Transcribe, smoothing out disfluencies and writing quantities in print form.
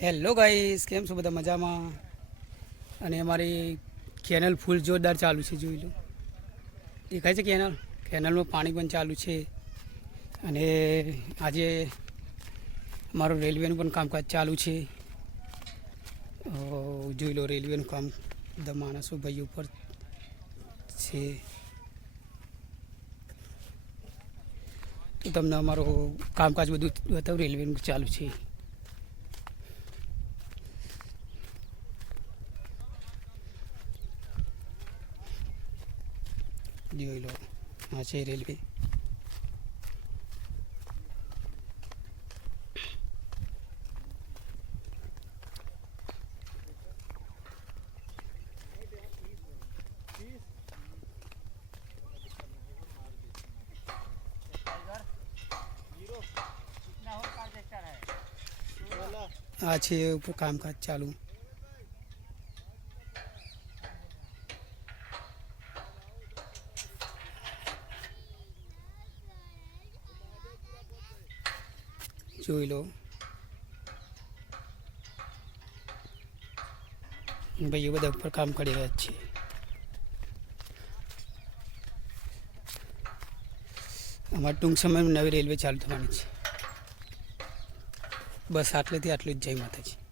Hello guys, કેમ છો બધા? મજામાં? અને અમારી કેનલ ફૂલ જોરદાર ચાલુ છે, જોઈ લો. દેખાય છે કેનલમાં પાણી પણ ચાલુ છે. અને આજે અમારું રેલવેનું પણ કામકાજ ચાલુ છે. જોઈ લો, રેલવેનું કામ બધા માણસો ભાઈ ઉપર છે. તો તમને અમારું કામકાજ બધું બતાવું. રેલવેનું ચાલુ છે. જોઈ લો, આ છે રેલવે. આ છે ઉપર કામકાજ ચાલુ. જોઈ લો, ભાઈઓ બધા ઉપર કામ કરી રહ્યા છે. અમારે ટૂંક સમયમાં નવી રેલવે ચાલુ થવાની છે. બસ આટલેથી આટલું જ. જય માતાજી.